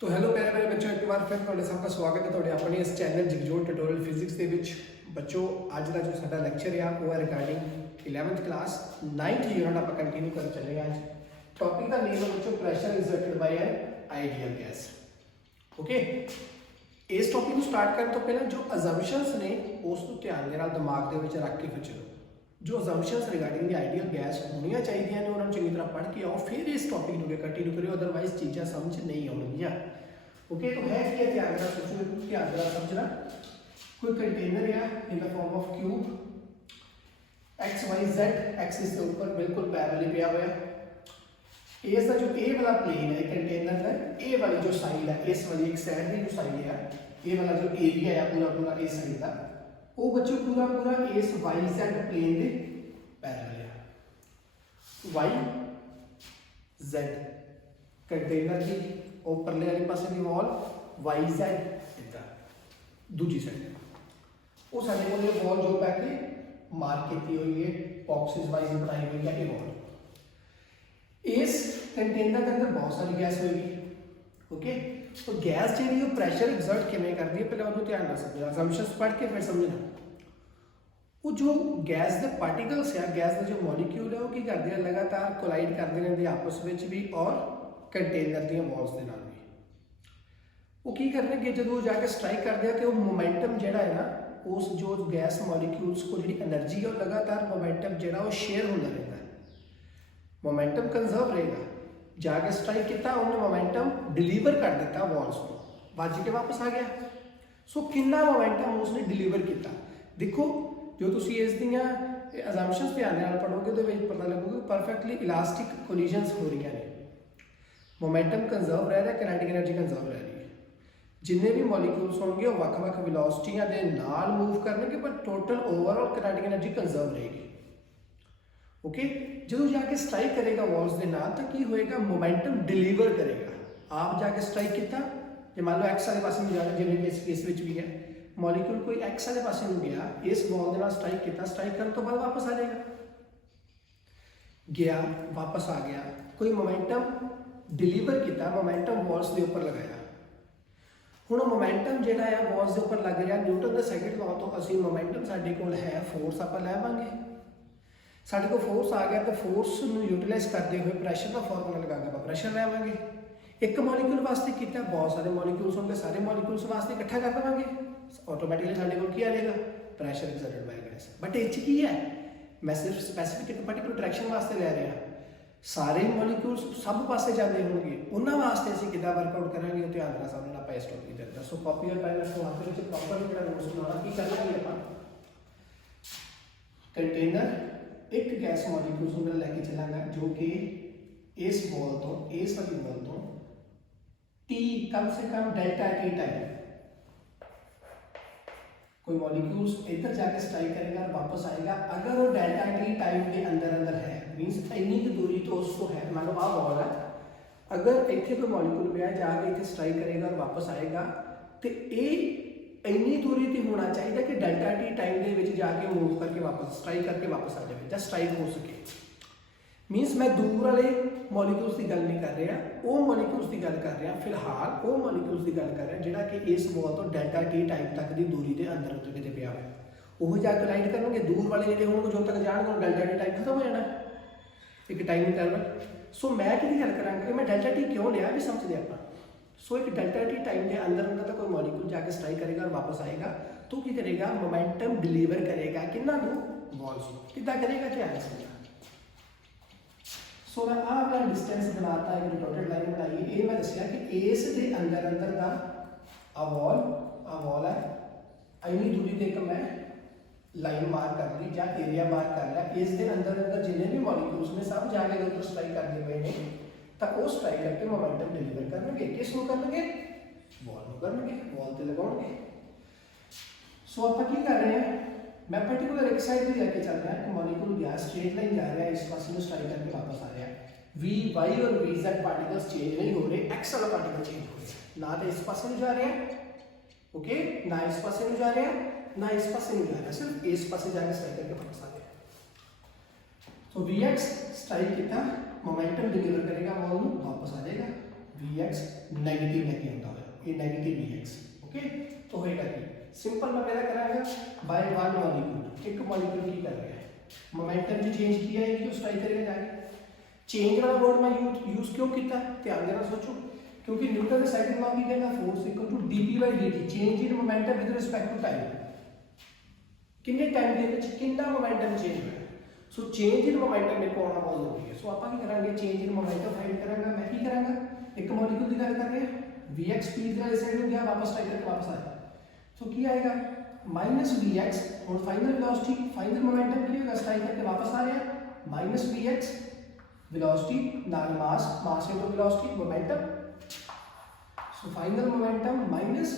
तो हैलो प्यारे प्यारे बच्चों, एक बार फिर ਤੁਹਾਡੇ ਸਭ ਦਾ ਸਵਾਗਤ ਹੈ ਤੁਹਾਡੇ ਆਪਣੇ ਇਸ ਚੈਨਲ ਜਗਜੋਤ ਟਿਊਟੋਰੀਅਲ ਫਿਜ਼ਿਕਸ ਦੇ ਵਿੱਚ। ਬੱਚੋ ਅੱਜ ਦਾ ਜੋ ਸਾਡਾ ਲੈਕਚਰ ਆ ਉਹ ਹੈ regarding 11th class 9th unit ਆਪਾਂ ਕੰਟੀਨਿਊ ਕਰ ਚੱਲੇ ਹਾਂ। ਅੱਜ ਟੌਪਿਕ ਦਾ ਨੇਮ ਹੈ ਬੱਚੋ ਪ੍ਰੈਸ਼ਰ ਐਗਜ਼ਰਟਡ ਬਾਈ ਐਨ ਆਈਡੀਅਲ ਗੈਸ। ਓਕੇ, ਇਸ ਟੌਪਿਕ ਨੂੰ ਸਟਾਰਟ ਕਰਨ ਤੋਂ ਪਹਿਲਾਂ ਜੋ ਅਜ਼ੰਪਸ਼ਨਸ ਨੇ ਉਸ ਨੂੰ ਧਿਆਨ ਦੇ ਨਾਲ ਦਿਮਾਗ ਦੇ ਵਿੱਚ ਰੱਖ ਕੇ ਫਿਰ ਚਲੋ। जो assumptions regarding the ideal gas होनी चाहिए ने उन्होंने चंगी तरह पढ़ के आओ, फिर इस टॉपिक को कंटिन्यू करो, अदरवाइज चीज़ा समझ नहीं आउणगियां। ओके, तो है कि ध्यान देना, सोचो ध्यान देना समझना। कोई कंटेनर है in the form of cube, X Y Z axis के ऊपर बिल्कुल पैरेलल पिया हुआ है। इसका जो ए वाला प्लेन है कंटेनर का, ए वाली जो साइड है, इस वाली एक साइड की जो साइड है, ए वाला जो एरिया है पूरा पूरा इस साइड का, वो बच्चों पूरा पूरा इस वाई जेड प्लेन के पैरेलल है। वाई जेड कंटेनर की उपरले वाले पासे की वॉल, वाई जेड इधर दूजी साइड वो साडे कोल वॉल जो पैके मार्क की हुई है, बॉक्सेस वाइज बनाई हुई है। ये वॉल इस कंटेनर के अंदर बहुत सारी गैस होगी। ओके, तो गैस जी प्रेशर एग्जर्ट किमें करती है, पहले उन्होंने ध्यान ना समझना, असम्पशंस पढ़ के फिर समझना। वो जो गैस के पार्टिकल्स है, गैस के जो मॉलिक्यूल है, वो की करते हैं लगातार कोलाइड करते रहते आपस में भी और कंटेनर दी वॉल्स के नाल भी। वो की करने जो जाके स्ट्राइक करते हैं तो मोमेंटम जोड़ा है ना, उस जो गैस मॉलिक्यूल्स को जी एनर्जी है वो लगातार मोमेंटम जोड़ा वो शेयर होता रहता है, मोमेंटम कंजर्व रहेगा। जाके स्ट्राइक किया उन्हें मोमेंटम डिलीवर कर दिता वॉल्स को, बज के वापस आ गया। सो कितना मोमेंटम उसने डिलीवर किया देखो। जो तुसी इस दियां असम्पशंस ध्यान नाल पढ़ोगे तो पता लगेगा परफेक्टली इलास्टिक कोलिजन्स हो रही हैं, मोमेंटम कंजर्व रह रहा है, काइनेटिक एनर्जी कंजर्व रह रही है। जिन्ने भी मॉलिक्यूल्स होंगे वो वक्-वक् वेलोसिटियां दे नाल मूव करनगे, पर total overall kinetic energy conserve रहेगी। ओके, जो जाके स्ट्राइक करेगा वॉल्स के नाल तो की होएगा, मोमेंटम डिलीवर करेगा। आप जाके स्ट्राइक किया, जो मान लो एक्स वाले पासे में जाना, जिवें इस केस में भी है मॉलिक्यूल कोई एक्स वाले पासे में गया, इस वॉल के नाल स्ट्राइक किया, स्ट्राइक करने तो बाद वापस आ जाएगा, गया वापस आ गया, कोई मोमेंटम डिलीवर किया, मोमेंटम वॉल्स के ऊपर लगाया। हुण मोमेंटम जिहड़ा है वॉल्स के ऊपर लग रहा, न्यूटन के सैकेंड लॉ तो असीं मोमेंटम साडे कोल है, फोर्स आपां लैवांगे, साडे कोल फोर्स आ गया तो फोर्स नूं यूटिलाइज करते हुए प्रैशर का फॉर्मूला लगा के प्रैशर लैवांगे। एक मॉलिक्यूल वास्ते किया, बहुत सारे मॉलिक्यूल्स होंगे, सारे मॉलिक्यूल्स वास्ते इकट्ठा कर देवांगे, ऑटोमैटिकली साडे कोल की आ जाएगा, pressure exerted by gas. But इस की है, मैं सिर्फ स्पैसिफिक एक पर्टिकुलर डायरैक्शन वास्ते लै रहा, सारे मॉलिक्यूल्स सब पासे जाते होंगे, उन्होंने वास्ते असीं किद्दां वर्कआउट करांगे, वो ध्यान नाल समझना आपां इस टॉपिक दे अंदर। सो कॉपी और पेन रखो हाथ विच, प्रॉपर जिहड़ा नोट्स बनाना की करना है आपां। कंटेनर एक गैस मॉलिक्यूल्स नूं लैके चलांगा जो कि इस वॉल तो इस वाली वॉल तो टी कम से कम डेल्टा टी टाइम कोई मॉलिक्यूल्स इधर जाके स्ट्राइक करेगा और वापस आएगा। अगर वो डेल्टा टी टाइम के अंदर अंदर है, मीन्स इतनी की दूरी तो उसको है, मान लो आप वॉल है, अगर इतने कोई मॉलिक्यूल पे जाके इतने स्ट्राइक करेगा और वापस आएगा तो ये इन्नी दूरी तो होना चाहिए कि डेल्टा टी टाइम के विच जाके मूव करके वापस स्ट्राइक करके वापस आ जाए, जस्ट स्ट्राइक हो सके। मीनस मैं दूर वाले मॉलिक्यूल्स की गल नहीं कर रहा, वो मॉलिक्यूल्स की गल कर रहा, फिलहाल वो मॉलिक्यूल्स की गल कर रहा जिहड़ा कि इस वॉल तो डेल्टा टी टाइम तक की दूरी के अंदर अंदर किते पिया है, वो जाके लाइट करेंगे। दूर वाले जिहड़े होंगे जो तक जाएंगे डेल्टा टी टाइम खत्म हो जाना, एक टाइम इंटरवल। सो मैं कि गल करा कि मैं डेल्टा टी क्यों लिया भी समझते आप। सो एक डेल्टा टी टाइम के अंदर अंदर तक कोई मॉलिक्यूल जाके स्ट्राइक करेगा और वापस आएगा तो की करेगा, मोमेंटम डिलीवर करेगा किन्ना नूं, वॉल्स नूं। किद्दां करेगा ध्यान समझना। सो मैं आ वाला डिस्टेंस बनाता है, डॉटेड लाइन बनाई, ये मैं दसिया कि इस दे अंदर अंदर का आ वॉल है, इन्नी दूरी तक मैं लाइन मार्क कर ली या एरिया मार्क कर लिया। इस दे अंदर अंदर जिन्ने भी मॉलिक्यूल्स ने सब जाके ऊपर स्ट्राइक करते पे ने, तो वो स्ट्राइक करके मोमेंटम डिलीवर करनगे, किस नूं करनगे, वॉल नूं करनगे, वॉल ते लगाउणगे। सो आप की कर रहे हैं, मैं पर्टिकुलर एक साइड भी लेके चल रहा है कि मॉलिक्यूल गया स्ट्रेट लाइन जा रहा है, इस पास में स्ट्राइक करके वापस आ रहा है। वी वाई और वी जेड पार्टिकल्स चेंज नहीं हो रहे, एक्स वाला पार्टिकल चेंज हो रहा है, ना तो इस पास में जा रहे हैं, ओके, ना इस पास में जा रहे हैं, ना इस पास में जा रहा है, सिर्फ इस पास जाके स्ट्राइक करके वापस आ गया। तो वी एक्स स्ट्राइक किया, मोमेंटम डिलीवर करेगा, वॉल में वापस आ जाएगा, वी Vx नेगेटिव लेके आता है, ये नेगेटिव Vx। ओके, तो होएगा कि सिंपल मैं पहला करांगा बाय वन मॉलिक्यूल, एक मॉलिक्यूल की कर रहा है मोमेंटम जो चेंज किया है कि स्ट्राइक करेगा जाके। चेंज वाला वर्ड मैं यूज क्यों किया, ध्यान देना सोचो, क्योंकि न्यूटन का सेकंड लॉ भी कहता force equal to dp/dt, change in momentum with respect to time. कितने टाइम के विच कितना मोमेंटम चेंज होया, सो चेंज इन मोमेंटम मेरे को आना बहुत जरूरी है। सो आप की करांगे चेंज इन मोमेंटम फाइंड करांगा। मैं की करांगा, एक मॉलिक्यूल की गल कर रहे हैं, Vx p इधर इस साइड में गया, वापस स्ट्राइक करके वापस आया, तो की आएगा -Vx और फाइनल वेलोसिटी, फाइनल मोमेंटम की होगा स्ट्राइक करके वापस आ रहा है -Vx वेलोसिटी नाल mass, mass into velocity momentum, so final momentum minus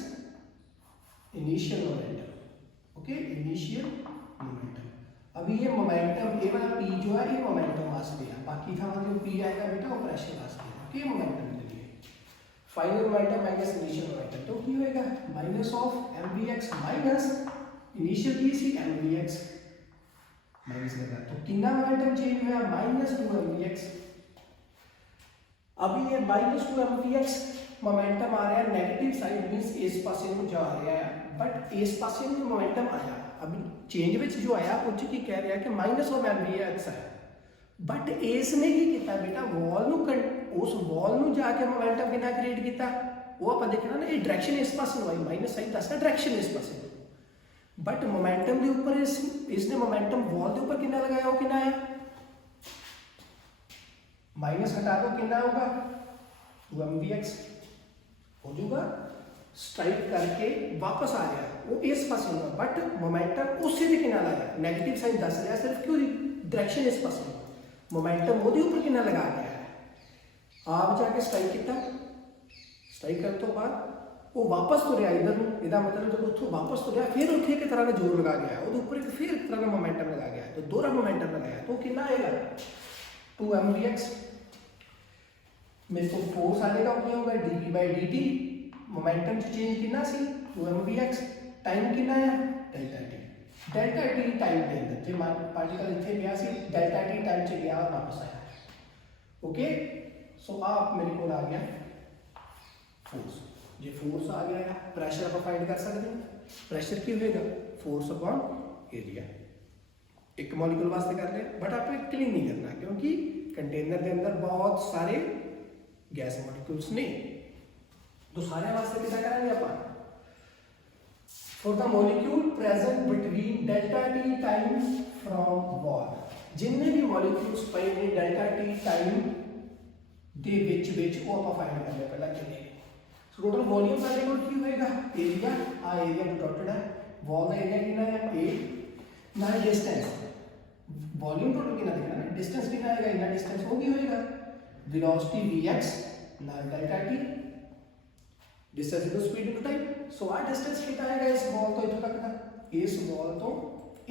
initial momentum. Okay, initial momentum. अभी ये मोमेंटम ये वाला p जो है ये मोमेंटम वास्ते है, बाकी था जो p आएगा बेटा वो प्रेशर वास्ते है। ओके, मोमेंटम के लिए final momentum minus initial momentum, तो की होएगा minus of mvx minus initial की सी mvx माइनस करना, तो कितना मोमेंटम चेंज हुआ -2mvx। अभी ये -2mvx मोमेंटम आ रहा है नेगेटिव साइड, मींस इस पासे ਨੂੰ जा रहा है, बट इस पासे ਨੂੰ मोमेंटम आया, अभी चेंज विच जो आया उच की कह रहा है कि -mvx है, बट इसने की किया बेटा वॉल ਨੂੰ उस वॉल ਨੂੰ जाके मोमेंटम कितना क्रिएट किया, वो आप देखना ना, ये डायरेक्शन इस पासे ਨੂੰ आई, माइनस साइन दसदा डायरेक्शन इस पासे, बट मोमेंटम के ऊपर इसने मोमेंटम वॉल के ऊपर कितना लगाया, वो कितना आया, माइनस हटा दो कितना होगा 2mvx हो जाएगा, स्ट्राइक करके वापस आ गया, वो इस पास होगा, बट मोमेंटम उससे भी कितना लगा, नेगेटिव साइन दस रहा सिर्फ, क्यों डायरेक्शन इस पास होगा, मोमेंटम वो ऊपर कितना लगा गया है, आप जाके स्ट्राइक किया, स्ट्राइक करने तो बाद वो वापस तुरया इधर ਨੂੰ, ਇਹਦਾ मतलब जब ਉੱਥੋਂ वापस तुरया फिर ਉੱਥੇ एक तरह का जोर लगा गया, वो ऊपर एक फिर एक तरह का मोमेंटम लगा गया, तो दोहरा मोमेंटम लगाया, तो कितना आएगा 2mvx, मेरे को फोर्स आएगा क्या होगा dp/dt, मोमेंटम चेंज कितना सी 2mvx, टाइम कितना है डेल्टा टी टाइम के अंदर जो पार्टिकल इतने गया सी डेल्टा टी टाइम से गया और वापस आया। ओके, सो आप मेरे को आ गया फोर्स, ये फोर्स आ गया है, प्रेशर आप फाइंड कर सकते हैं, प्रेशर की होएगा फोर्स अपॉन एरिया, एक मॉलिक्यूल वास्ते कर लिया, बट आपने क्लीन नहीं करना क्योंकि कंटेनर के अंदर बहुत सारे गैस मॉलिक्यूल्स ने, तो सारे वास्ते कितना करेंगे आप, for the molecule present between delta T time from wall, जिन्ने भी मॉलिक्यूल्स पे ने डेल्टा टी टाइम दे विच वो आप फाइंड करने पहला कितने, सो टोटल वॉल्यूम सारे को की होएगा एरिया, आ एरिया डॉटेड है, वॉल का एरिया कितना है 8 ना, डिस्टेंस वॉल्यूम टोटल कितना देखना है, डिस्टेंस कितना आएगा, इतना डिस्टेंस वो भी होएगा, वेलोसिटी vx ना delta T, distance is speed into time, so आ डिस्टेंस कितना आएगा इस वॉल तो इथों तक का, इस वॉल तो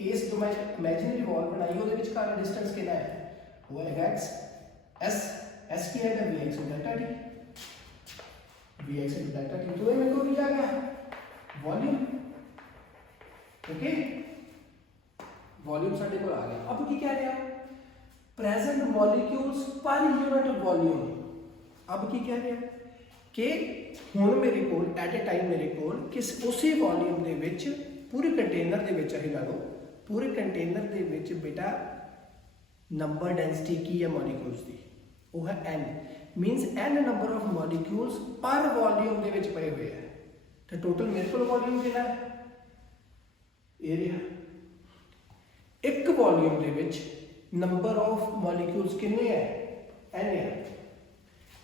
इस जो मैं इमेजिनरी वॉल बनाई ਉਹਦੇ ਵਿਚਕਾਰ डिस्टेंस कितना है, वो है x s की है vx delta T, vx delta T, तो ये मेरे को क्या आ गया वॉल्यूम। ओके, वॉल्यूम साडे को आ गया। अब की कह रहे हैं present molecules per unit volume, अब की कह रहे हैं कि हुण मेरे को एट ए टाइम मेरे को किस उसी वॉल्यूम दे विच पूरे कंटेनर दे विच ला लो, पूरे कंटेनर दे विच बेटा नंबर डेंसिटी की है मॉलिक्यूल्स दी, वो है n, मीनस n number of molecules पर वॉल्यूम दे विच पए हुए हैं, तो टोटल मेरे को वॉल्यूम कितना है एरिया, एक volume they which number of molecules कितने है n है,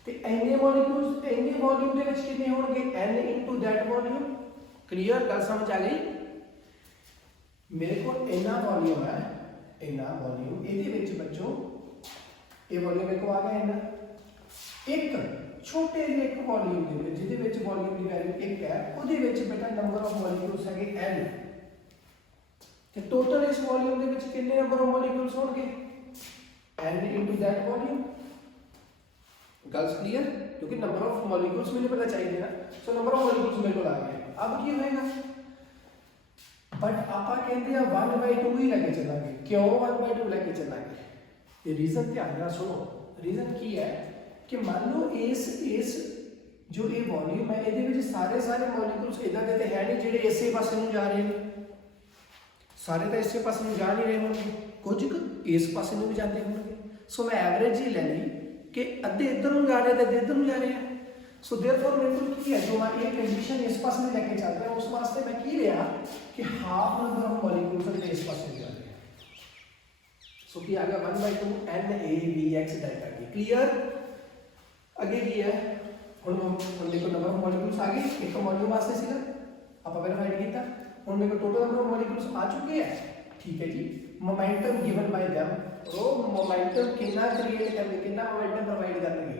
तो एने मॉलिक्यूल्स एने वॉल्यूम दे विच कितने होंगे n into that volume, clear गल समझ आ गई, मेरे को इना वॉल्यूम है, इना वॉल्यूम ਇਹਦੇ ਵਿੱਚ ਬੱਚੋ ਇਹ ਵॉल्यूम मेरे को आ गया इना, एक छोटे ਜਿਹੇ ਇੱਕ वॉल्यूम ਦੇ ਵਿੱਚ ਜਿਹਦੇ ਵਿੱਚ वॉल्यूम ਦੀ ਵੈਲਿਊ 1 ਹੈ, ਉਹਦੇ ਵਿੱਚ ਬੇਟਾ ਨੰਬਰ ਆਫ ਮੋਲੀਕੂਲਸ ਹੈਗੇ n, ਤੇ ਟੋਟਲ ਇਸ ਵॉल्यूम ਦੇ ਵਿੱਚ ਕਿੰਨੇ ਨੰਬਰ ਆਫ ਮੋਲੀਕੂਲਸ ਹੋਣਗੇ n into that volume, girls clear, क्योंकि नंबर ऑफ मॉलिक्यूल्स मुझे पता चाहिए ना, सो नंबर ऑफ मॉलिक्यूल्स मेरे को आ गए। अब की होएगा, बट आपा कहते हैं 1/2 ही लेके चलांगे, क्यों 1/2 लेके चलांगे, ये रीजन ध्यान ना सुनो, रीजन की है कि मान लो इस जो ये वॉल्यूम है ये सारे सारे मॉलिक्यूल्स इदा के तो है नहीं जिहड़े इसे पासे नूं जा रहे हैं, सारे तो इसे पासे नूं जा नहीं रहे होंगे, कुछ इस पासे नूं भी जाते होंगे। सो मैं एवरेज ही ले ली कि अद्धे इधर नूं जा रहे हैं अद्धे इधर नूं जा रहे हैं। सो देयरफॉर मेरे को की है जो मैं ये कंडीशन इस पास में लेके चल रहा हूं उस वास्ते मैं की लिया कि हाफ नंबर ऑफ मॉलिक्यूल्स इस पास में जा रहे हैं। सो की आ गया 1/2 NaBX डेल्टा T। क्लियर? आगे की है हुन देखो नंबर ऑफ मॉलिक्यूल्स आ गए, एक मॉलिक्यूल वास्ते सीगा आप वेरीफाइड कीता, हुन मेरे को टोटल नंबर ऑफ मॉलिक्यूल्स आ चुके हैं। ठीक है जी, मोमेंटम गिवन बाय देम, वो मोमेंटम कितना क्रिएट करने कितना मोमेंटम प्रोवाइड करने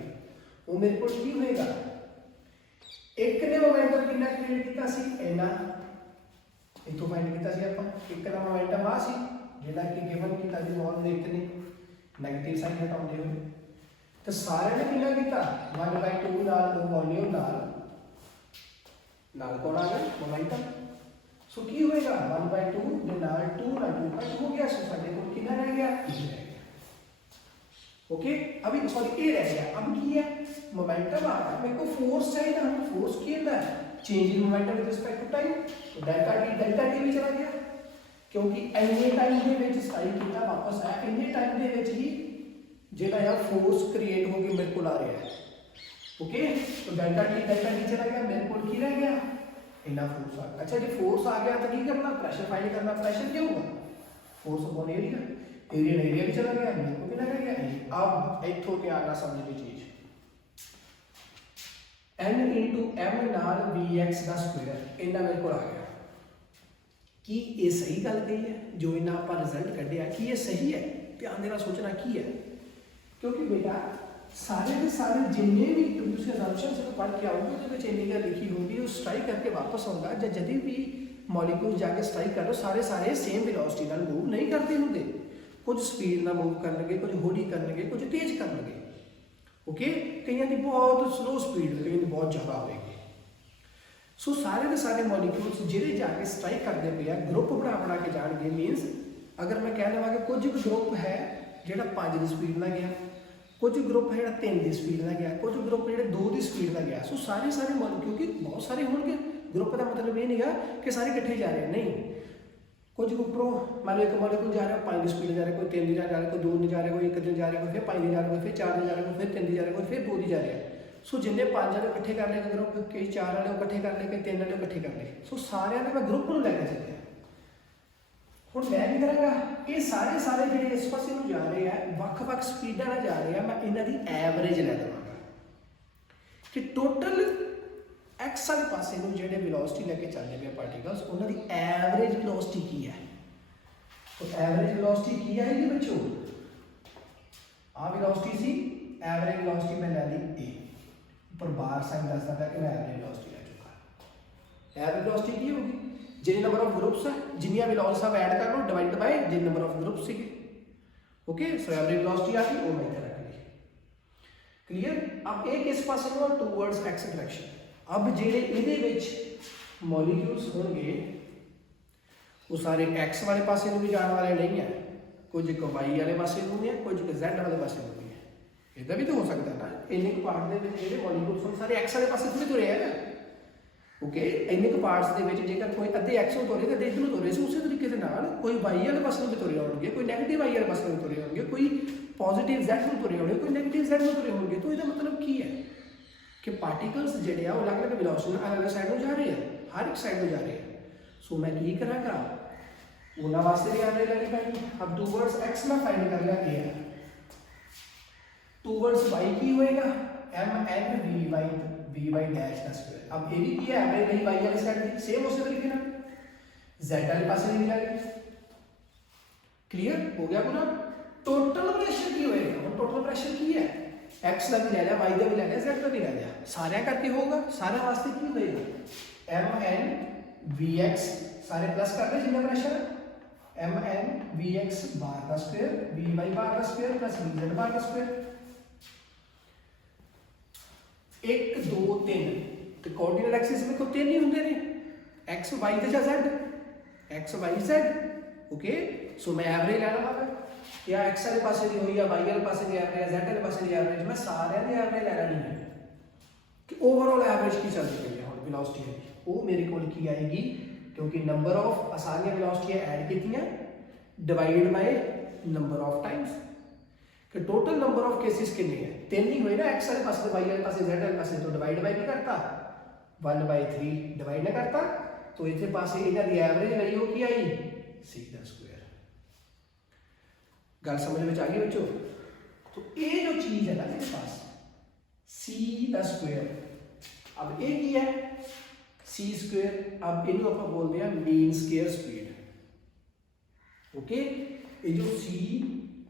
वो मेरे को की होएगा। एक ने मोमेंटम कितना क्रिएट किया सी इना इथों फाइंड किया सी ਆਪਾਂ, एक ਦਾ मोमेंटम आ सी ਜਿਹੜਾ कि गिवन किया सी मॉल ने इतने नेगेटिव साइन हटाਉਂਦੇ ਹੋਏ ਤੇ ਸਾਰਿਆਂ ਨੇ ਕਿੰਨਾ ਕੀਤਾ 1/2 ਨਾਲ ਉਹ ਵੋਲਿਊਮ ਨਾਲ ਕੌਣ ਆ ਗਿਆ मोमेंटम। सो की होएगा 1/2 ਦੇ ਨਾਲ 2 ਨਾਲ 2 कट हो गया। सो ਸਾਡੇ ਕੋਲ कितना रह गया ओके। अभी सॉरी ये रह गया, अब की है मोमेंटम आ गया, मेरे को फोर्स चाहिए ना, फोर्स की है change in momentum with respect to time. तो डेल्टा टी भी चला गया क्योंकि इन्ने टाइम ਦੇ ਵਿੱਚ ਸਟਾਈ ਕੀਤਾ ਵਾਪਸ ਆਇਆ, इन्ने टाइम ਦੇ ਵਿੱਚ ही ਜਿਹੜਾ यार फोर्स क्रिएट हो के मेरे को आ रहा है ओके। तो डेल्टा टी चला गया, मेरे को की रह गया इतना फोर्स आ गया। अच्छा जी फोर्स आ गया तो की करना, प्रेशर फाइंड करना। प्रेशर क्या होगा फोर्स अपॉन एरिया, एरिया भी चला गया, मेरे को कितना रह गया। अब इथों के आना समझ ली चीज n into m नाल vx का स्क्वायर इन्ना मेरे को आ गया। कि ये सही गल कही है जो इन्ना आप रिजल्ट कढ़िया, कि ये सही है? ध्यान देना सोचना की है, क्योंकि बेटा सारे के सारे जिन्ने भी तुम असम्पशन से पढ़ के आओगे तो इन्नी गल लिखी होगी वो स्ट्राइक करके वापस आऊँगा जब जब भी मॉलिक्यूल जाके स्ट्राइक कर लो सारे सारे सेम वेलोसिटी नाल मूव नहीं करते होंगे, कुछ स्पीड ना मूव करनगे, कुछ हौली करनगे, कुछ तेज करनगे ओके। कईयां दी बहुत स्लो स्पीड, कईयां दी बहुत ज़्यादा होगी। सो सारे के सारे मॉलिक्यूल्स जिहड़े जाके स्ट्राइक करते पे ग्रुप बना के जाएंगे। मीनस अगर मैं कह लवां कि कुछ ग्रुप है जिहड़ा 5 की स्पीड ना गया, कुछ ग्रुप है जिहड़ा 3 की स्पीड ना गया, कुछ ग्रुप जिहड़े 2 की स्पीड ना गया। सो सारे सारे मॉलिक्यूल क्योंकि बहुत सारे होंगे, ग्रुप का मतलब ये नहीं है कि सारे इकट्ठे जा रहे हैं, नहीं। कुछ उपरों मान लो एक मॉलिक्यूल जा रहा है 5 की स्पीड जा रहा है, कोई 3 जा रहा है, कोई 2 नहीं जा रहा है, कोई 1 जा रहा है, कोई फिर 5 जा रहा है, कोई फिर 4 जा रहा है, कोई फिर 3 जा रहा है, कोई फिर 2 जा रहा है। सो जिन्ने 5 वाले इकट्ठे कर ले ग्रुप, कई 4 वाले इकट्ठे कर ले, कई 3 वाले इकट्ठे कर ले। सो सारे मैं ग्रुप को लैके चलिया। हुण मैं की करांगा ये सारे सारे जिहड़े इस पासे नूं जा रहे हैं वख-वख स्पीडां नाल जा रहे हैं, मैं इन्हां दी एवरेज लै देवांगा कि टोटल एक्स वाले पासे नूं जिहड़े वेलोसिटी लैके चलदे पे पार्टिकल्स उन्हां दी एवरेज वेलोसिटी की है। तो एवरेज वेलोसिटी की आएगी बच्चों, आ वेलोसिटी सी एवरेज वेलोसिटी मैं लै ली ए, ऊपर बार साइन दसदा है कि मैं एवरेज वेलोसिटी लै चुका। एवरेज वेलोसिटी की होगी जिन्ने नंबर ऑफ ग्रुप्स है, जिन्नियां वेलोसिटीज आप ऐड कर लो डिवाइड बाय जिन्ने नंबर ऑफ ग्रुप्स सीगे ओके। सो एवरेज वेलोसिटी आ गई वो मैं इधर रख ली। क्लियर? अब एक इस पासे नो टूवर्ड्स एक्स डायरेक्शन। अब जिहड़े इहदे विच मॉलिक्यूल्स होंगे वो सारे एक्स वाले पासे नूं भी जाने वाले नहीं है, कुछ एक वाई वाले पासे नूं है, कुछ एक जैड वाले पासे नूं भी है। इधर भी तो हो सकता है ना, इन्ने पार्ट दे विच जिहड़े मॉलिक्यूल्स होण सारे एक्स वाले पासे थोड़ी तुरे है ना ओके। इन्ने पार्ट्स दे विच जेकर कोई अद्धे एक्स नूं तुरे ते अद्धे इधर नूं तुरे, उस तरीके दे नाल कोई वाई वाले पासे नूं भी तुरे होणगे, कोई नैगेटिव वाई वाले पासे नूं तुरे होणगे, कोई पॉजिटिव जैड नूं तुरे होणगे, कोई नैगेटिव जैड नूं तुरे होणगे। तो इसदा मतलब की है कि पार्टिकल्स जिहड़े आ अलग अलग वेलोसिटी अलग अलग साइड नूं जा रहे हैं, हर एक साइड नूं जा रहे हैं। सो मैं की करांगा उन्हां वास्ते भी एवरेज लैनी पैनी। अब टूवर्ड्स एक्स मैं फाइंड कर लिया गया, टूवर्ड्स वाई की होएगा M N V Y dash का स्क्वायर। अब ये भी की है एवरेज नहीं वाई वाली साइड की, सेम उसी तरीके ना जेड वाले पासे नहीं जा रही। क्लियर हो गया पूरा? टोटल प्रेशर की होएगा, टोटल प्रेशर की है एक्स का भी ले लिया, वाई का भी ले लिया, जेड का भी ले लिया, सारे करके होगा। सारे वास्ते की होएगा एम एन वी एक्स, सारे प्लस कर रहे जितना प्रेशर है एम एन वी एक्स बार का स्क्वायर वी वाई बार का स्क्वायर प्लस वी जेड बार का स्क्वायर। 1 2 3 तो कोऑर्डिनेट एक्सिस में तो 3 ही होंगे ने, एक्स वाई ते Z, X Y Z okay. So मैं एवरेज ले लवांगा या एक्स वाले पासे दी होई या वाई वाले पासे दी एवरेज या जेड वाले पासे दी एवरेज, मैं सारे दी एवरेज ले लेनी है कि ओवरऑल एवरेज की चलती पई है हुण वेलोसिटी दी, वो मेरे को की आएगी क्योंकि नंबर ऑफ सारियां वेलोसिटियां ऐड कीतियां divide by number of times कि टोटल नंबर ऑफ केसेस कितने हैं, 3 ही हुए ना, एक्स वाले पास वाई वाले पास जेड वाले पास, तो डिवाइड बाय नहीं करता 1/3 डिवाइड ना करता, तो इतने पास इन्हां दी एवरेज वैल्यू की आई c दा स्क्वायर। गल समझ में आ गई बच्चों? तो ये जो चीज है ना मेरे पास c दा स्क्वायर, अब ये की है c स्क्वायर, अब इन्हें आप बोलते हैं मीन स्क्वायर स्पीड। ओके, ये जो c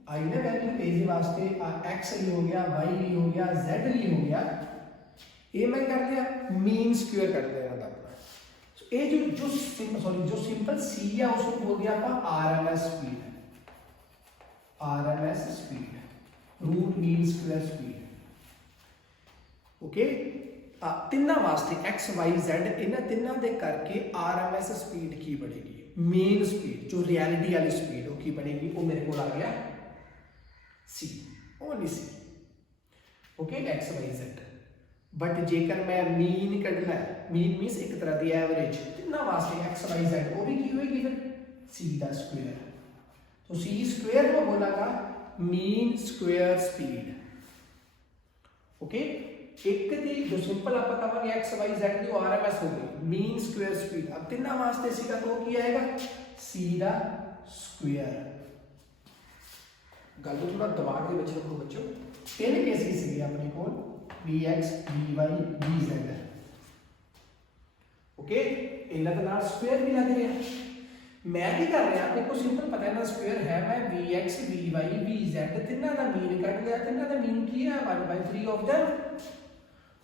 आई ना वैल्यू ए वास्ते x लिए हो गया, y लिए हो गया, z लिए हो गया, ये मैं कर लिया मीन स्क्वायर कर दिया अपना। ये जो सिंपल c है उसको बोल दिया आप RMS speed, RMS speed root mean square speed. Okay, तिना वास्ते x y z इन्हां तिना दे करके आरएमएस स्पीड की बनेगी, मेन स्पीड जो रियलिटी वाली स्पीड वो की बनेगी, वो मेरे को आ गया c, only c। Okay, x y z। But जेकर मैं मीन कढना है, मीन मींस एक तरह की एवरेज, तिना वास्ते x y z वो भी की होगी फिर c दा स्क्वायर। तो c स्क्वायर में बोलागा मीन स्क्वायर स्पीड। ओके, एक दी जो सिंपल आप कहांगे x y z दी आरएमएस हो गई मीन स्क्वायर स्पीड। अब तिना वास्ते c का तो की आएगा c दा स्क्वायर। गल तो थोड़ा दिमाग के विच रखो बच्चों, तीन केसेस है अपने को vx vy vz। ओके, इन्हां दे नाल स्क्वायर भी लग रहा है, मैं भी कर रहा आपको सिंपल पता है ना स्क्वायर है, मैं vx vy vz तिना दा मीन कट लिया, तिना दा मीन की है 1/3 ऑफ देम,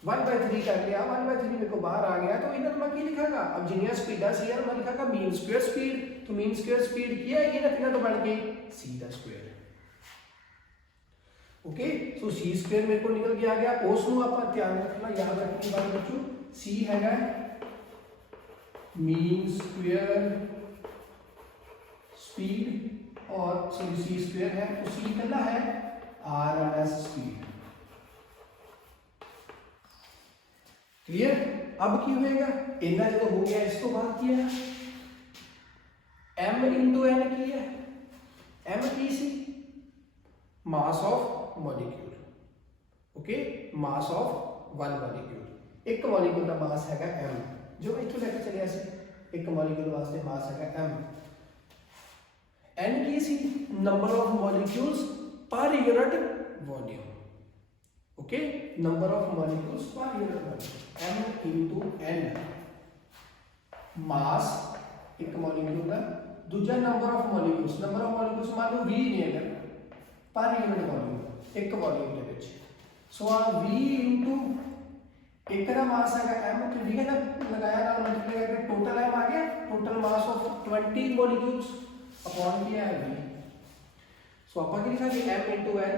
1/3 कर लिया, 1/3 मेरे को बाहर आ गया, तो इधर मैं की लिखागा, अब जिनिया स्पीड सी है मैं लिखागा मीन स्क्वायर स्पीड। तो मीन स्क्वायर स्पीड की है ये ना तिना तो बन गई c दा स्क्वायर। ओके, सो c स्क्वायर मेरे को निकल के आ गया, उस नु आप ध्यान रखना, याद रखने की बात बच्चों, c हैगा मीन स्क्वायर स्पीड और सॉरी c स्क्वायर है, तो c कितना है आरएमएस स्पीड। क्लियर? अब की होएगा इतना जो हो गया, इस तो बात किया m into n की है, m की सी mass of molecule. Okay, mass of one molecule, एक मॉलिक्यूल का मास हैगा m, जो इथों लेके चलिया सी एक मॉलिक्यूल वास्ते मास हैगा m। n की सी number of molecules per unit volume. Okay, number of molecules per unit volume m into n mass एक मॉलिक्यूल का, दूसरा नंबर ऑफ मॉलिक्यूल्स मान लो 20 नहीं है पर यूनिट वॉल्यूम एक वॉल्यूम के विच। सो आ v into एक का मास है m, तो v का लगाया ना मल्टीप्लाई करके टोटल m आ गया, total mass of 20 molecules upon किया है v। सो अपन की लिखा कि m into n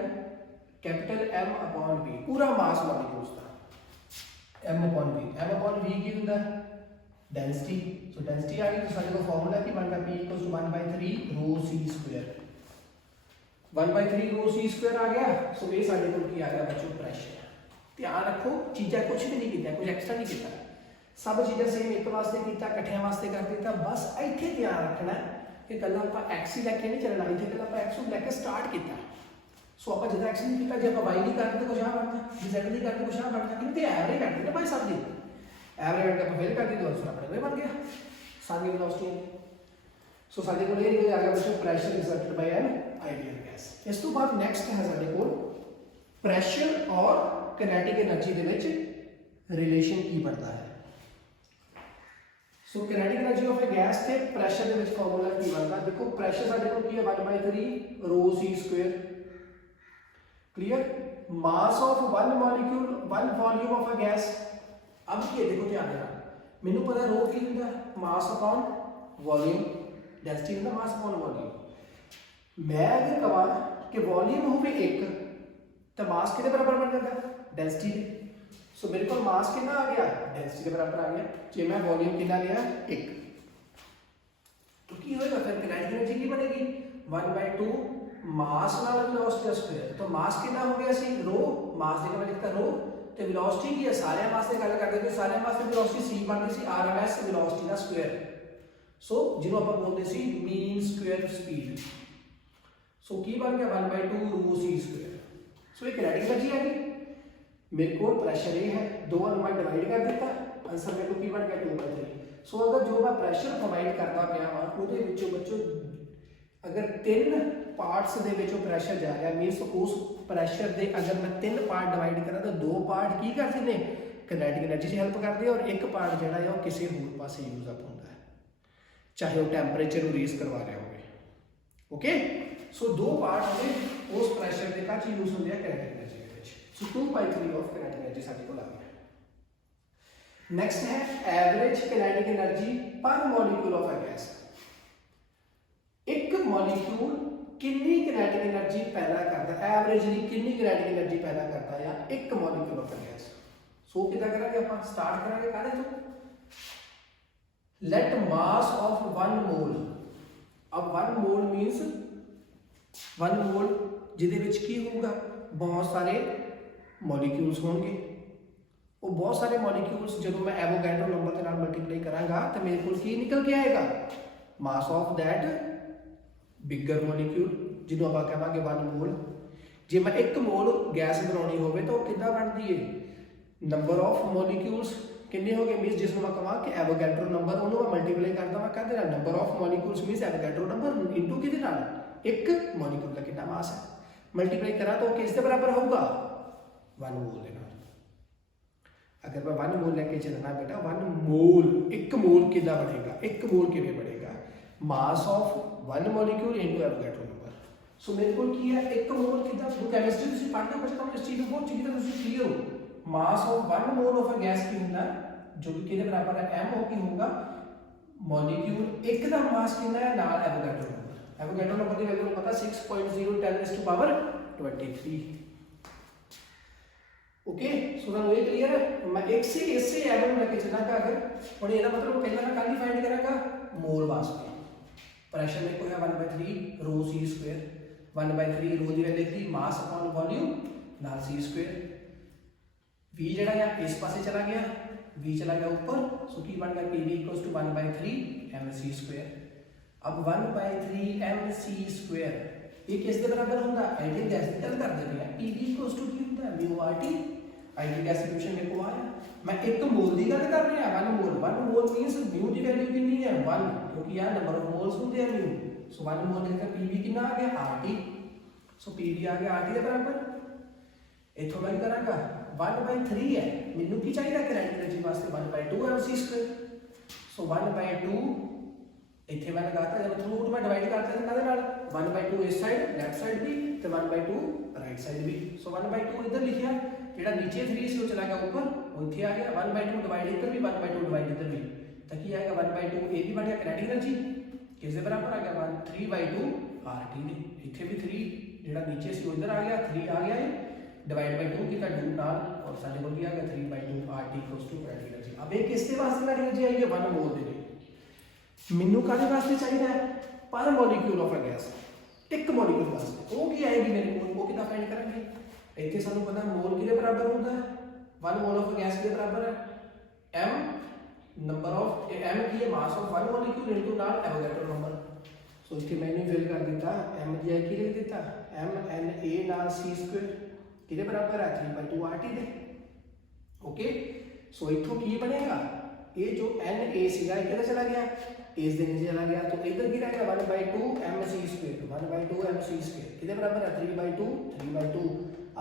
capital M upon v, पूरा मास मॉलिक्यूल्स का m अपॉन v की होता है डेंसिटी। सो डेंसिटी आ गई, तो सारे को फार्मूला की बनता p = 1/3 rho c square, 1/3 rho c square आ गया। सो ये सारे को की आ गया बच्चों प्रेशर। ध्यान रखो चीज़ें कुछ भी नहीं किया, कुछ एक्स्ट्रा नहीं किया, सब चीज़ें सेम एक वास्ते किया, इकट्ठियां वास्ते कर दिता। बस इत्थे ध्यान रखना कि कल आप x ही लैके नहीं चलना, इत्थे कल आप x को लैके स्टार्ट किया। सो आप जो एक्स नहीं किया, जो आप वाई नहीं करते तो कुछ आ बनता, जो जेड नहीं करते कुछ आ बनता, कितने एवरेज करते ना भाई सब जी, एवरेज करके आप फेल कर दी तो आंसर अपने को बन गया सारी वेलोसिटी। सो साडे को ये निकल आ गया बच्चों pressure exerted by an ideal gas. इस तो बाद नेक्स्ट है साडे को प्रेशर और काइनेटिक एनर्जी दे विच रिलेशन की बनता है। So kinetic energy of A gas ते प्रेशर दे विच फार्मूला की बनता, देखो प्रेशर साडे को की है 1/3 rho c square. Clear? Mass of one molecule one volume of a gas. अब ये देखो ध्यान देना, मैनू पता रो की होता है मास अपॉन वॉल्यूम, डेंसिटी होता मास अपॉन वॉल्यूम। मैं अगर कहा कि वॉल्यूम हो 1 तो मास कितने बराबर बन जाता है डेंसिटी। सो मेरे को मास कितना आ गया डेंसिटी के बराबर आ गया, जे मैं वॉल्यूम कितना लिया 1, तो की होएगा फिर काइनेटिक एनर्जी की बनेगी 1/2 मास नाल वेलोसिटी स्क्वायर। तो मास कितना हो गया सी रो, मास देखो मैं लिखता रो ਤੇ ਵੈਲੋਸਿਟੀ ਕੀ ਹੈ ਸਾਰਿਆਂ ਵਾਸਤੇ ਗੱਲ ਕਰਦੇ ਕਿ ਸਾਰਿਆਂ ਵਾਸਤੇ ਵੈਲੋਸਿਟੀ c ਬਣਦੀ ਸੀ RMS ਵੈਲੋਸਿਟੀ ਦਾ ਸਕੁਅਰ। ਸੋ ਜਿਹਨੂੰ ਆਪਾਂ ਬੋਲਦੇ ਸੀ ਮੀਨ ਸਕੁਅਰ ਸਪੀਡ। ਸੋ ਕੀ ਬਣ ਗਿਆ 1/2 ρ c ਸਕੁਅਰ। ਸੋ ਇਹ ਕਿਨੈਟਿਕ એનર્ਜੀ ਆ ਗਈ। मेरे को प्रेशर ए है, दो में डिवाइड कर दिता, आंसर मेरे को की बन गया 2/3। सो अगर जो मैं प्रेशर प्रोवाइड करता पाया हाँ ਉਹਦੇ ਵਿੱਚੋਂ ਬੱਚੋ अगर 3 पार्ट्स ਦੇ ਵਿੱਚੋਂ प्रेशर जा रहा मीनस उस प्रेशर ਦੇ अगर मैं 3 पार्ट डिवाइड करा तो 2 पार्ट की करते हैं किनेटिक एनर्जी से हेल्प करते हैं और एक पार्ट ਜਿਹੜਾ है वो किसी होर पासे यूज अप होता है, चाहे वो टैंपरेचर रेज करवा रहा हो। ओके, सो 2 पार्ट ने उस प्रेशर ਦੇ ਕਾਚ यूज ਹੁੰਦੇ ਆ kinetic energy. So 2/3 of kinetic energy साढ़े को आ गया। नेक्स्ट है एवरेज kinetic energy पर मॉलिक्यूल ऑफ अ गैस। एक मॉलिक्यूल कितनी kinetic energy पैदा करता है, एवरेजली कितनी kinetic energy पैदा करता है या एक मॉलिक्यूल ऑफ अ गैस। सो कितना करेंगे अपन स्टार्ट करेंगे काले तो लेट मास ऑफ 1 मोल। अब 1 मोल मींस 1 मोल जिहदे विच की होगा बहुत सारे मॉलिक्यूल्स होंगे। वो बहुत सारे मॉलिक्यूल्स जब मैं एवोगैड्रो नंबर के नाल मल्टीप्लाई करांगा तो मेरे को की निकल के आएगा mass of that bigger molecule जिन्हों आप कहांगे 1 मोल। जे मैं 1 मोल गैस बनानी होवे तो कितना बनती है नंबर ऑफ मॉलिक्यूल्स कितने हो गए मीनस जिसमें मैं कहां कि एवोगैड्रो नंबर उन्होंने मैं मल्टीप्लाई करता मैं कहते ना number of molecules means Avogadro number into किहदे नाल एक मॉलिक्यूल का कितना मास है मल्टीप्लाई करा तो किस दे बराबर होगा 1 मोल के नाल। अगर मैं 1 मोल लेके चलना बेटा 1 मोल 1 मोल कितना बनेगा 1 मोल किवें बनेगा mass of 1 molecule into Avogadro number. So मेरे को की है 1 मोल कितना वो केमिस्ट्री तुसी पढ़ते हो बच्चों इस चीज को बहुत चंगी तरह तुसी क्लियर हो। मास of 1 mole of a gas की होता जो कि किहदे बराबर है m हो की होगा मॉलिक्यूल एक दा मास कितना है नाल एवोगैड्रो नंबर। एवोगैड्रो नंबर की वैल्यू पता 6.0 10⁻³ 3। ओके, सो ना ये क्लियर है। मैं एक से इससे एटम लेके चलना का अगर और ये मतलब पहला मैं कल फाइंड करेगा मोल मास पे प्रेशर में को है 1/3 ρ c स्क्वायर 1/3 ρ दी वैल्यू थी मास अपॉन वॉल्यूम नाल c स्क्वायर। v जड़ा है इस पासे चला गया v चला गया ऊपर सो की बन गया pv = 1/3 mc स्क्वायर। अब 1/3 mc स्क्वायर ये किस दे बराबर होगा आइडियल गैस की गल करते हैं pv = की होता है mu RT ideal gas solution में को आया मैं 1 मोल की गल कर रहा 1 मोल मींस म्यू की वैल्यू कितनी है 1 क्योंकि यार नंबर ऑफ मोल्स होते हैं म्यू। सो 1 मोल का pv कितना आ गया RT। सो pv आ गया RT के बराबर इथों मैं करांगा 1/3 है मेनू की चाहिए किनेटिक एनर्जी वास्ते 1/2 mc स्क्वायर। सो 1/2 इथे मैं लगाता जब थ्रू रूट में डिवाइड करते हैं कादे नाल 1/2 इस साइड लेफ्ट साइड भी तो 1/2 राइट साइड भी। सो 1/2 इधर लिखिया जेड़ा नीचे 3 से वो चला गया ऊपर वो इथे आ गया 1/2 डिवाइड इधर भी 1/2 डिवाइड इधर भी तो की आएगा 1/2 ए भी बन गया किनेटिक एनर्जी किस दे बराबर आ गया 3/2 RT ने इथे भी 3 जेड़ा नीचे से उधर आ गया 3 आ गया डिवाइड बाय 2 कितना 2 नाल और साडे को भी आ गया 3/2 RT = किनेटिक एनर्जी। अब ये किसके वास्ते किनेटिक एनर्जी आई है 1 मोल दे मैनू कादे वास्ते चाहिए पर मॉलिक्यूल ऑफ अ गैस एक मॉलिक्यूल वास्ते वो की आएगी मेरे को वो कितना फाइंड करेंगे इतने सानू पता मोल किसके बराबर होता है 1 मोल ऑफ अ गैस के बराबर है m नंबर ऑफ m की है मास ऑफ 1 मॉलिक्यूल इनटू नाल एवोगैड्रो नंबर। सो इसके मैंने फिल कर दिया m की की लिख दिया m n a नाल c स्क्वायर किसके बराबर है 3/2 RT दे। ओके, सो इथों की बनेगा ये जो n a सीगा किधर चला गया इस दिन नीचे चला गया तो इधर की रहेगा 1/2 mc स्क्वायर 1/2 mc स्क्वायर कितने बराबर है 3/2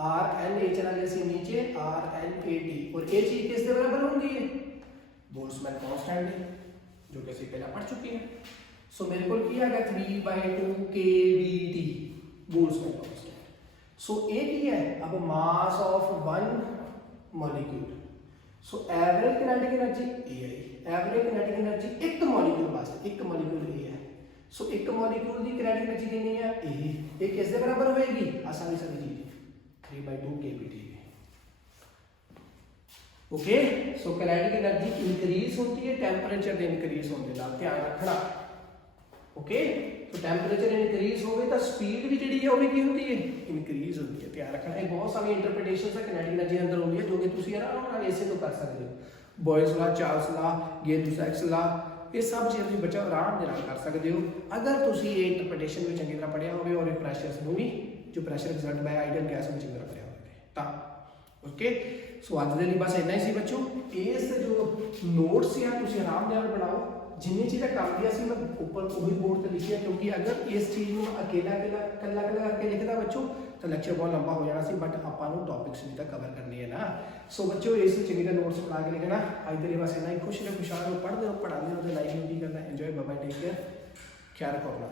r n a चला गया सी नीचे r n a t और ये चीज किसके बराबर होगी बोल्ट्जमैन कांस्टेंट जो कि पहले पढ़ चुके हैं। सो मेरे को किया गया 3/2 kBT बोल्ट्जमैन कांस्टेंट। सो ए की है अब मास of 1 molecule. So average kinetic energy A I average kinetic energy एक मॉलिक्यूल वास्ते एक मॉलिक्यूल ए है। सो एक मॉलिक्यूल की किनेटिक एनर्जी कितनी है ए किस दे बराबर होएगी आसानी से चीज 3/2 kBT। ओके, सो किनेटिक एनर्जी इंक्रीज होती है टेंपरेचर दे इंक्रीज होने नाल ध्यान रखना। ओके, तो ਟੈਂਪਰੇਚਰ ਇਨਕਰੀਜ਼ ਹੋਵੇ ਤਾਂ ਸਪੀਡ ਵੀ ਜਿਹੜੀ ਹੈ ਉਹ ਵੀ ਕੀ ਹੁੰਦੀ ਹੈ ਇਨਕਰੀਜ਼ ਹੁੰਦੀ ਹੈ ਧਿਆਨ ਰੱਖਣਾ ਇਹ ਬਹੁਤ ਸਾਰੀਆਂ ਇੰਟਰਪ੍ਰੀਟੇਸ਼ਨਸ ਹੈ ਕਿਨੈਟਿਕ એનર્ਜੀ ਅੰਦਰ ਹੁੰਦੀ ਹੈ ਜੋ ਕਿ ਤੁਸੀਂ ਆਰਾਮ ਨਾਲ ਇਸੇ ਤੋਂ ਕਰ ਸਕਦੇ ਹੋ ਬੋਇਲਸ ਲਾ ਚਾਰਲਸ ਲਾ ਗੇਲ-ਲੂਸਾਕਸ ਲਾ ਇਹ ਸਭ ਚੀਜ਼ਾਂ ਤੁਸੀਂ ਬੱਚਾ ਆਰਾਮ ਦੇ ਨਾਲ ਕਰ ਸਕਦੇ ਹੋ ਅਗਰ ਤੁਸੀਂ ਇਹ ਇੰਟਰਪ੍ਰੀਟੇਸ਼ਨ ਵੀ ਚੰਗੀ ਤਰ੍ਹਾਂ ਪੜ੍ਹਿਆ ਹੋਵੇ ਔਰ ਇਹ ਪ੍ਰੈਸ਼ਰਸ ਨੂੰ ਵੀ ਜੋ ਪ੍ਰੈਸ਼ਰ ਐਗਜ਼ਰਟ ਬਾਈ ਆਈਡੀਅਲ ਗੈਸ ਨੂੰ ਚੰਗੀ ਤਰ੍ਹਾਂ ਪੜ੍ਹਿਆ ਹੋਵੇ ਤਾਂ ਓਕੇ ਸੋ ਅੱਜ ਦੇ ਲਈ ਬਸ ਇੰਨਾ ਹੀ ਸੀ ਬੱਚੋ ਇਸ ਜੋ ਨੋਟਸ ਆ ਤੁਸੀਂ ਆਰਾਮ ਨਾਲ ਬਣਾਓ ਜਿੰਨੀ ਚੀਜ਼ਾਂ ਕੰਮ ਦੀਆਂ ਸੀ ਮੈਂ ਉੱਪਰ ਉਹੀ ਬੋਰਡ ਤੇ ਲਿਖਿਆ ਕਿਉਂਕਿ ਅਗਰ ਇਸ ਚੀਜ਼ ਨੂੰ ਅਕੇਲਾ ਕਰਕੇ ਲਿਖਦਾ ਬੱਚੋ ਤਾਂ ਲੈਕਚਰ ਬਹੁਤ ਲੰਬਾ ਹੋ ਜਾਣਾ ਸੀ ਬਟ ਆਪਾਂ ਨੂੰ ਟੌਪਿਕਸ ਵੀ ਤਾਂ ਕਵਰ ਕਰਨੀ ਹੈ ਨਾ ਸੋ ਬੱਚੋ ਇਸ ਚੰਗੀ ਤਰ੍ਹਾਂ ਨੋਟਸ ਬਣਾ ਕੇ ਲਿਖਣਾ ਅੱਜ ਦੇ ਲਈ ਬਸ ਇੰਨਾ ਹੀ ਖੁਸ਼ ਰਹੋ ਖੁਸ਼ਹਾਲ ਰਹੋ ਪੜ੍ਹਦੇ ਰਹੋ ਪੜ੍ਹਾਉਂਦੇ ਰਹੋ ਤੇ ਲਾਈਫ ਨੂੰ ਕੀ ਕਰਨਾ enjoy bye bye take care ਖਿਆਲ ਰੱਖੋ ਆਪਣਾ